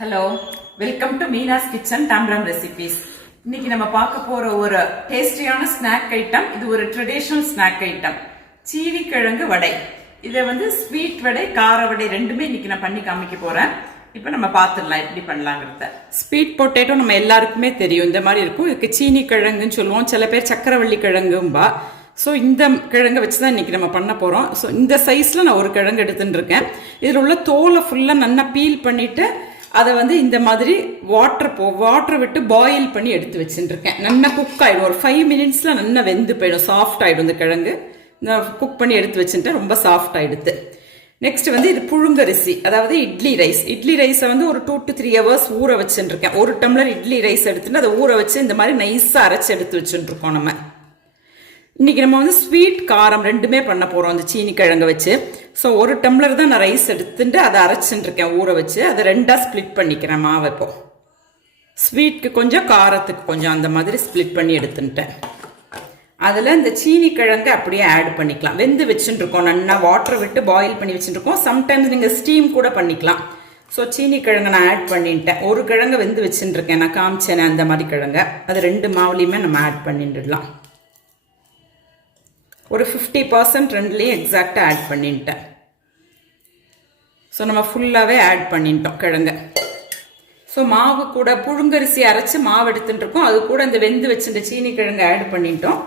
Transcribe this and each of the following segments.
Hello, welcome to Meena's kitchen டாம்ரம் recipes. இன்னைக்கு நம்ம பார்க்க போற ஒரு டேஸ்டியான ஸ்நாக் ஐட்டம். இது ஒரு ட்ரெடிஷனல் ஸ்நாக் ஐட்டம், சீனிக்கிழங்கு வடை. இதை ஸ்வீட் வடை, கார வடை ரெண்டுமே இன்னைக்கு நான் பண்ணி காமிக்க போறேன். இப்போ நம்ம பார்த்துடலாம் எப்படி பண்ணலாங்கிறத. ஸ்வீட் பொட்டேட்டோ நம்ம எல்லாருக்குமே தெரியும், இந்த மாதிரி இருக்கும். இதுக்கு சீனி கிழங்குன்னு சொல்லுவோம், சில பேர் சக்கரவள்ளி கிழங்கும்பா. ஸோ இந்த கிழங்கை வச்சு தான் இன்றைக்கி நம்ம பண்ண போகிறோம். ஸோ இந்த சைஸில் நான் ஒரு கிழங்கு எடுத்துட்டு இருக்கேன். இதில் உள்ள தோலை ஃபுல்லாக நல்லா பீல் பண்ணிவிட்டு அதை இந்த மாதிரி வாட்டர் விட்டு பாயில் பண்ணி எடுத்து வச்சுருக்கேன். நல்லா குக் ஆகிடும், ஒரு 5 மினிட்ஸில் நல்லா வெந்து போயிடும், சாஃப்ட் ஆகிடும். இந்த கிழங்கு நான் குக் பண்ணி எடுத்து வச்சுட்டேன், ரொம்ப சாஃப்ட் ஆகிடுது. நெக்ஸ்ட் இது புழுங்கரிசி, அதாவது இட்லி ரைஸ். இட்லி ரைஸை ஒரு 2 to 3 hours ஊற வச்சுருக்கேன். ஒரு டம்ளர் இட்லி ரைஸ் எடுத்துட்டு அதை ஊற வச்சு இந்த மாதிரி நைஸாக அரைச்சி எடுத்து வச்சுருக்கோம். நம்ம இன்னைக்கு நம்ம ஸ்வீட் காரம் ரெண்டுமே பண்ண போகிறோம் அந்த சீனி கிழங்கு வச்சு. ஸோ ஒரு டம்ளர் தான் நான் ரைஸ் எடுத்துட்டு அதை அரைச்சுட்டுருக்கேன் ஊற வச்சு. அதை 2ஆக ஸ்ப்ளிட் பண்ணிக்கிறேன் மாவை. இப்போ ஸ்வீட்க்கு கொஞ்சம், காரத்துக்கு கொஞ்சம், அந்த மாதிரி ஸ்ப்ளிட் பண்ணி எடுத்துட்டேன். அதில் இந்த சீனி கிழங்கு அப்படியே ஆட் பண்ணிக்கலாம். வெந்து வச்சுட்டுருக்கோம், நல்லா வாட்டரை விட்டு பாயில் பண்ணி வச்சுட்டுருக்கோம். சம்டைம்ஸ் நீங்கள் ஸ்டீம் கூட பண்ணிக்கலாம். ஸோ சீனி கிழங்கு நான் ஆட் பண்ணிட்டேன். ஒரு கிழங்கு வெந்து வச்சுட்டுருக்கேன், நான் காமிச்சேனே அந்த மாதிரி கிழங்கு. அது 2 மாவுலையுமே நம்ம ஆட் பண்ணிட்டுடலாம். ஒரு 50% ரெண்டுலேயும் எக்ஸாக்டாக ஆட் பண்ணிட்டேன். ஸோ நம்ம ஃபுல்லாகவே ஆட் பண்ணிட்டோம் கிழங்கு. ஸோ மாவு கூட புழுங்கரிசி அரைச்சி மாவு எடுத்துட்டுருக்கோம். அது கூட இந்த வெந்து வச்சுட்டு சீனி கிழங்கு ஆட் பண்ணிட்டோம்.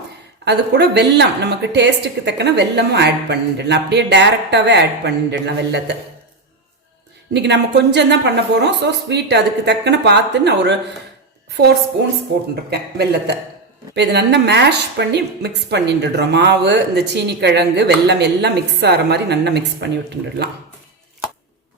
அது கூட வெல்லம், நமக்கு டேஸ்ட்டுக்கு தக்கன வெல்லமும் ஆட் பண்ணிடலாம். அப்படியே டைரெக்டாகவே ஆட் பண்ணிடலாம் வெல்லத்தை. இன்றைக்கி நம்ம கொஞ்சம் தான் பண்ண போகிறோம். ஸோ ஸ்வீட் அதுக்கு தக்கன பார்த்து நான் ஒரு 4 ஸ்பூன்ஸ் போட்டுருக்கேன் வெல்லத்தை. இப்போ இது நல்லா மேஷ் பண்ணி மிக்ஸ் பண்ணிட்டுடுறோம். மாவு, இந்த சீனி கிழங்கு, வெல்லம் எல்லாம் மிக்ஸ் ஆகிற மாதிரி நல்லா மிக்ஸ் பண்ணி விட்டுடலாம்.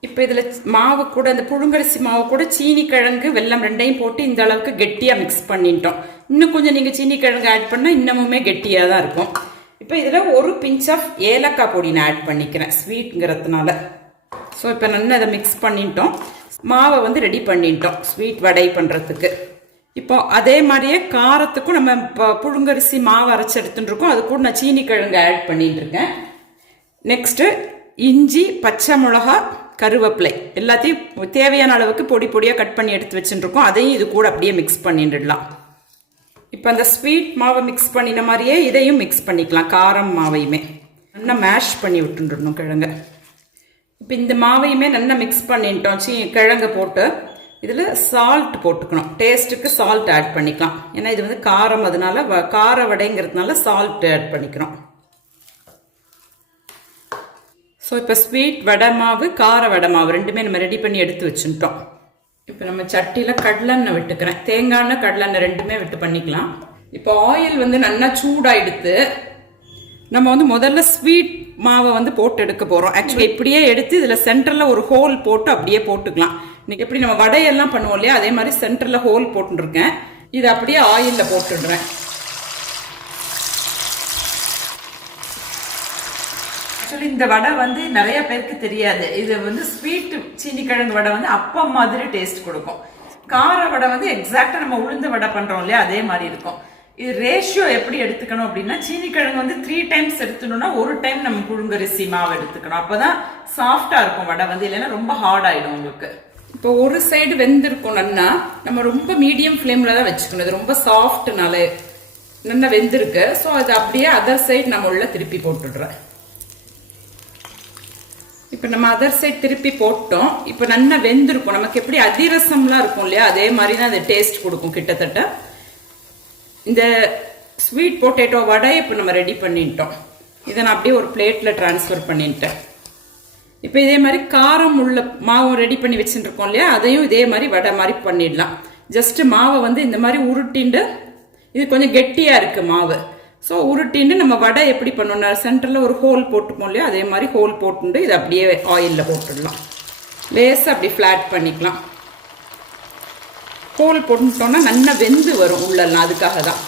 இப்போ இதில் மாவு கூட, இந்த புழுங்கரிசி மாவு கூட சீனி கிழங்கு, வெல்லம் ரெண்டையும் போட்டு இந்த அளவுக்கு கெட்டியாக மிக்ஸ் பண்ணிட்டோம். இன்னும் கொஞ்சம் நீங்கள் சீனி கிழங்கு ஆட் பண்ணால் இன்னமுமே கெட்டியாக தான் இருக்கும். இப்போ இதில் ஒரு பிஞ்ச் ஆஃப் ஏலக்காய் பொடி நான் ஆட் பண்ணிக்கிறேன், ஸ்வீட்ங்கிறதுனால. ஸோ இப்போ நல்லா அதை மிக்ஸ் பண்ணிட்டோம். மாவை ரெடி பண்ணிட்டோம் ஸ்வீட் வடை பண்ணுறதுக்கு. இப்போ அதே மாதிரியே காரத்துக்கும் நம்ம இப்போ புழுங்கரிசி மாவு அரைச்சி எடுத்துட்டுருக்கோம். அது கூட நான் சீனி கிழங்கு ஆட் பண்ணிட்டு இருக்கேன். நெக்ஸ்ட்டு இஞ்சி, பச்சை மிளகா, கருவேப்பிலை எல்லாத்தையும் தேவையான அளவுக்கு பொடி பொடியாக கட் பண்ணி எடுத்து வச்சுட்டுருக்கோம். அதையும் இது கூட அப்படியே மிக்ஸ் பண்ணிடலாம். இப்போ அந்த ஸ்வீட் மாவை மிக்ஸ் பண்ணின மாதிரியே இதையும் மிக்ஸ் பண்ணிக்கலாம். காரம் மாவையுமே நல்லா மேஷ் பண்ணி விட்டுருணும் கிழங்கு. இப்போ இந்த மாவையுமே நல்லா மிக்ஸ் பண்ணிட்டோம். கிழங்கை போட்டு இதில் சால்ட் போட்டுக்கணும். டேஸ்ட்டுக்கு சால்ட் ஆட் பண்ணிக்கலாம். ஏன்னா இது காரம், அதனால கார வடைங்கிறதுனால சால்ட் ஆட் பண்ணிக்கிறோம். ஸோ இப்போ ஸ்வீட் வடை மாவு, கார வடை மாவு ரெண்டுமே நம்ம ரெடி பண்ணி எடுத்து வச்சுட்டோம். இப்போ நம்ம சட்டியில் கடலெண்ணெய் விட்டுக்கிறேன். தேங்காய் எண்ணெய், கடலெண்ணெய் ரெண்டுமே விட்டு பண்ணிக்கலாம். இப்போ ஆயில் நல்லா சூடாயிடுத்து. நம்ம முதல்ல ஸ்வீட் மாவை போட்டு எடுக்க போகிறோம். ஆக்சுவலி இப்படியே எடுத்து இதில் சென்டரில் ஒரு ஹோல் போட்டு அப்படியே போட்டுக்கலாம். இன்னைக்கு எப்படி நம்ம வடையெல்லாம் பண்ணுவோம் இல்லையா, அதே மாதிரி சென்டரில் ஹோல் போட்டுருக்கேன். இது அப்படியே ஆயிலில் போட்டுடுறேன். ஆக்சுவலி இந்த வடை நிறைய பேருக்கு தெரியாது. இது ஸ்வீட் சீனி கிழங்கு வடை அப்பம் மாதிரி டேஸ்ட் கொடுக்கும். கார வடை எக்ஸாக்டா நம்ம உளுந்த வடை பண்றோம் இல்லையா, அதே மாதிரி இருக்கும். இது ரேஷியோ எப்படி எடுத்துக்கணும் அப்படின்னா, சீனி கிழங்கு 3 டைம்ஸ் எடுத்துக்கணும்னா ஒரு டைம் நம்ம புழுங்கரிசி மாவு எடுத்துக்கணும். அப்பதான் சாஃப்டா இருக்கும் வடை, இல்லைன்னா ரொம்ப ஹார்ட் ஆயிடும் உங்களுக்கு. இப்போ ஒரு சைடு வெந்திருக்கும் நல்லா, நம்ம ரொம்ப மீடியம் ஃப்ளேம்ல தான் வச்சுக்கணும். இது ரொம்ப சாஃப்ட்னால நல்லா வெந்திருக்கு. ஸோ அது அப்படியே அதர் சைடு நம்ம உள்ள திருப்பி போட்டுடுறேன். இப்போ நம்ம அதர் சைடு திருப்பி போட்டோம். இப்போ நல்லா வெந்திருக்கும். நமக்கு எப்படி அதிரசம்லாம் இருக்கும் இல்லையா, அதே மாதிரி தான் அது டேஸ்ட் கொடுக்கும் கிட்டத்தட்ட. இந்த ஸ்வீட் பொட்டேட்டோ வடை இப்போ நம்ம ரெடி பண்ணிட்டோம். இதை நான் அப்படியே ஒரு பிளேட்டில் ட்ரான்ஸ்ஃபர் பண்ணிட்டேன். இப்போ இதே மாதிரி காரம் உள்ள மாவு ரெடி பண்ணி வச்சுருக்கோம் இல்லையா, அதையும் இதே மாதிரி வடை மாதிரி பண்ணிடலாம். ஜஸ்ட் மாவை இந்த மாதிரி உருட்டிண்டு, இது கொஞ்சம் கெட்டியாக இருக்குது மாவு. ஸோ உருட்டின்னு நம்ம வடை எப்படி பண்ணோம்னா, சென்டரில் ஒரு ஹோல் போட்டுப்போம் இல்லையா, அதே மாதிரி ஹோல் போட்டுண்டு இதை அப்படியே ஆயிலில் போட்டுடலாம். லேசாக அப்படி ஃப்ளாட் பண்ணிக்கலாம். ஹோல் போட்டுட்டோம்னா நல்லா வெந்து வரும் உள்ளெல்லாம், அதுக்காக தான்.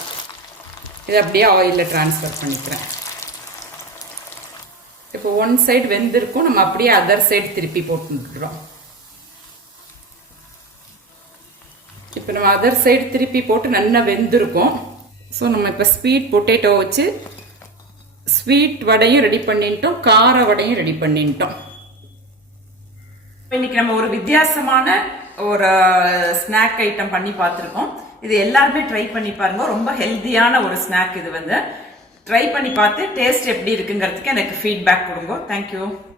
இதை அப்படியே ஆயிலில் ட்ரான்ஸ்ஃபர் பண்ணிக்கிறேன். இப்போ ஒன் சைடு வெந்திருக்கும், நம்ம அப்படியே அதர் சைடு திருப்பி போட்டுக்கிறோம். இப்போ நம்ம அதர் சைடு திருப்பி போட்டு நல்லா வெந்திருக்கும். ஸோ நம்ம இப்போ ஸ்வீட் பொட்டேட்டோ வச்சு ஸ்வீட் வடையும் ரெடி பண்ணிட்டோம், கார வடையும் ரெடி பண்ணிட்டோம். இன்னைக்கு நம்ம ஒரு வித்தியாசமான ஒரு ஸ்நாக் ஐட்டம் பண்ணி பார்த்துருக்கோம். இது எல்லாருமே ட்ரை பண்ணி பாருங்க. ரொம்ப ஹெல்த்தியான ஒரு ஸ்நாக் இது வந்து. ட்ரை பண்ணி பார்த்து டேஸ்ட் எப்படி இருக்குங்கிறதுக்கு எனக்கு ஃபீட்பேக் கொடுங்க. தேங்க்யூ.